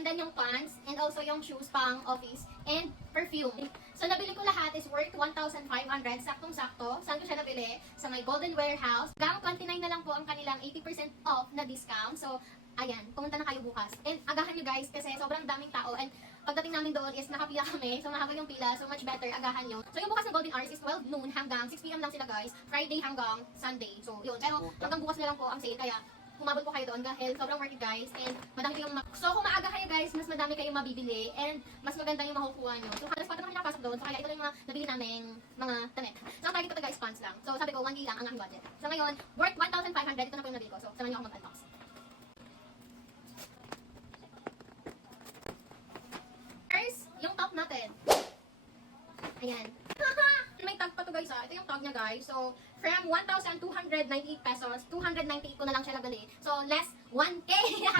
and then yung pants, and also yung shoes pang office, and perfume. So, nabili ko lahat is worth 1,500. Saktong-sakto. Saan ko siya nabili? Sa may Golden Warehouse. Hanggang 29 na lang po ang kanilang 80% off na discount. So, ayan, pumunta na kayo bukas. And agahan nyo guys kasi sobrang daming tao. And pagdating namin doon is nakapila kami. So, mahaba yung pila. So, much better. Agahan nyo. So, yung bukas ng Golden Hours is 12 noon hanggang 6 p.m. lang sila guys. Friday hanggang Sunday. So, yun. Pero hanggang bukas na lang po ang sale. Kaya, umabot po kayo doon dahil sobrang worth it guys, and madami kayong so kung maaga kayo guys, mas madami kayong mabibili and mas maganda yung makukuha nyo. So halos 4 na kami nakapasok doon, so kaya ito lang yung mga nabili namin mga damit. So ang target ko guys, pants lang. So sabi ko 1K lang ang aking budget. So ngayon, worth 1,500, ito na po yung nabili ko. So samahan nyo ako mag-unbox. First, yung top natin. Ayan. May tag pa to guys ha. Ito yung tag niya guys. So, from 1,298 pesos, 298 ko na lang siya nabili. So, less 1K.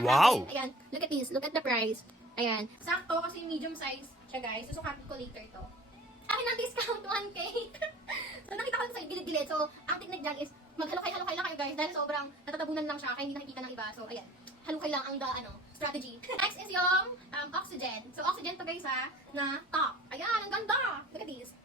Wow! Ayan. Look at this. Look at the price. Ayan. Sakto kasi medium size siya guys. Susukatin ko later to. Akin ang discount 1K. So, nakita ko sa gilid-gilid. So, ang technique dyan is maghalukay-halukay lang kayo guys. Dahil sobrang natatabunan lang siya kaya hindi nakikita ng iba. So, ayan. Halukay lang ang strategy. Next is yung oxygen. So, oxygen to guys ha, na top. Ayan, ang ganda. Look at this.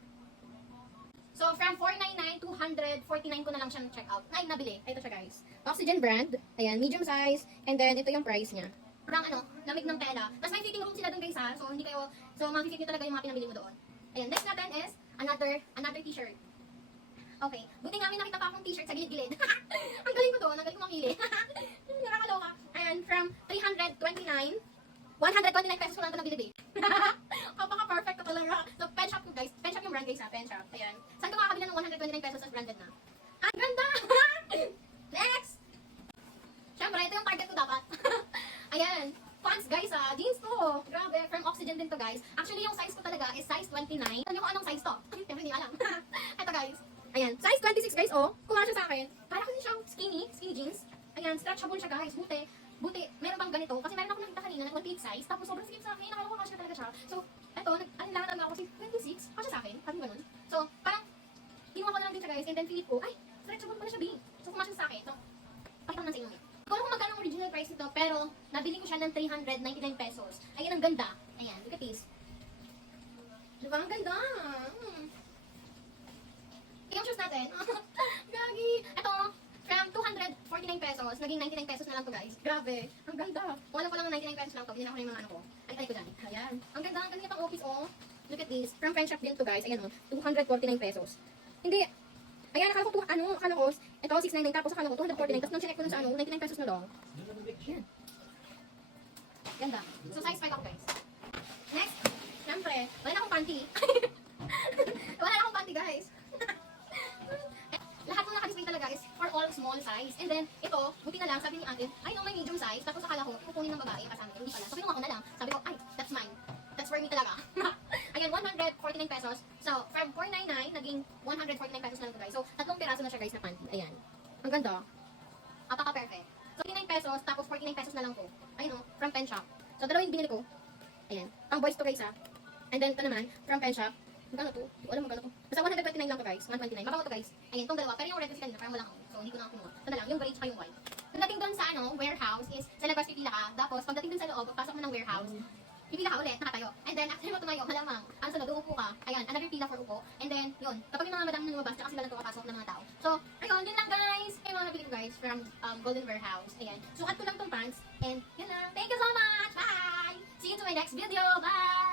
So, from 499, 249 ko na lang siyang check out. Ay, nabili. Ito siya, guys. Oxygen brand. Ayan, medium size. And then, ito yung price niya. Parang lamig ng tela. Tapos may fitting room sila doon, guys, ha. So, hindi kayo, so, ma-fit nyo talaga yung mga pinabili mo doon. Ayan, next natin is another t-shirt. Okay. Buti nga may nakita pa akong t-shirt sa gilid-gilid. Ang galing ko doon. Ang galing ko mamili. Nakakaloka. Ayan, from 329, 129 pesos ko lang ito nabili. Kapaka-perfect ko talaga. So, pen shop ko guys. Pen shop yung brand guys ha. Pen shop. Ayan. Saan ka makakabila ng 129 pesos as branded na? Ang ganda! Next! Siyempre, ito yung target ko dapat. Ayan. Pants guys ha. Jeans to. Grabe. From Oxygen din to guys. Actually, yung size ko talaga is size 29. Alam niyo kung anong size to? Pero hindi alam. Ito guys. Ayan. Size 26 guys oh. Kuha siya sa akin. Para kasi siyang skinny jeans. Ayan. Stretchable siya guys. Buti, meron bang ganito? Kasi meron ako nakita kanina ng 28 size, tapos sobrang sikip sa akin, nakala ko kasya talaga siya. So, eto, anilahan ako kasi 26, kasya sa akin, parang ganun. So, parang, kinuha ko na lang din siya guys, and then feeling ko, ay, stretchable pala siya, B. So, kumasya sa akin. So, pakita ko na sa inyo. Hindi ko alam kung magkano ang original price nito, pero, nabili ko siya ng 399 pesos. Ayan, ang ganda. Ayan, look at this. Diba, ang ganda. Yung shoes natin. Gagi. Ito, from 249 pesos, naging 99 pesos na lang to guys. Grabe. Ang ganda. Kung alam ko lang 99 pesos lang to, bilhin ako ng mga ano ko. Ay ko dyan. Ayan. Ang ganda itong office oh. Look at this. From Friendship din to guys. Ayan oh. 249 pesos. Hindi. Ayan, akala ko, ito 699 tapos akala ko 249. Tapos nung check ko dun sa 99 pesos na lang. Ayan. Ganda. So size 5 ako guys. Next. Siyempre, wala na akong panty. Wala na akong panty guys. Lahat ng naka-display talaga is for all small size. And then, ito, buti na lang, sabi ni ate, ay no, may medium size. Tapos akala ko, kukunin ng babae kasama. Hindi pala. So, pinuha ko na lang. Sabi ko, ay, that's mine. That's for me talaga. Ayan, 149 pesos. So, from 499, naging 149 pesos na lang ito guys. So, 3 piraso na siya guys na panty. Ayan. Ang ganda. Apaka-perfect. So, 49 pesos, tapos 49 pesos na lang to. Ayun o, from Pen Shop. So, dalawa yung binili ko. Ayan. Pang boys to guys ha. And then, ito naman, from Pen Shop. Magkano to? Hindi ko alam magkano to. Basta 129 lang to guys. 129. Mabango to guys. Ayan, itong dalawa. Pero yung red kasi kanina, parang walang so hindi ko na kumuha. Ito na lang, yung gray tsaka yung white. Pagdating doon sa warehouse is, sa labas pipila ka. Tapos, pagdating doon sa loob, pagpasok mo ng warehouse, pipila ka ulit, nakatayo. And then, after mo tumayo, malamang, ang sunod, uupo ka. Ayan, another pila for upo. And then, yun. Kapag yung mga madam na lumabas, tsaka sila lang papasok ng mga tao. So, ayun, yun lang guys. Yung mga nabili ko guys from Golden Warehouse. Ayan. Sukat ko lang tong pants. And, yun lang. Thank you so much! Bye! See you to my next video! Bye!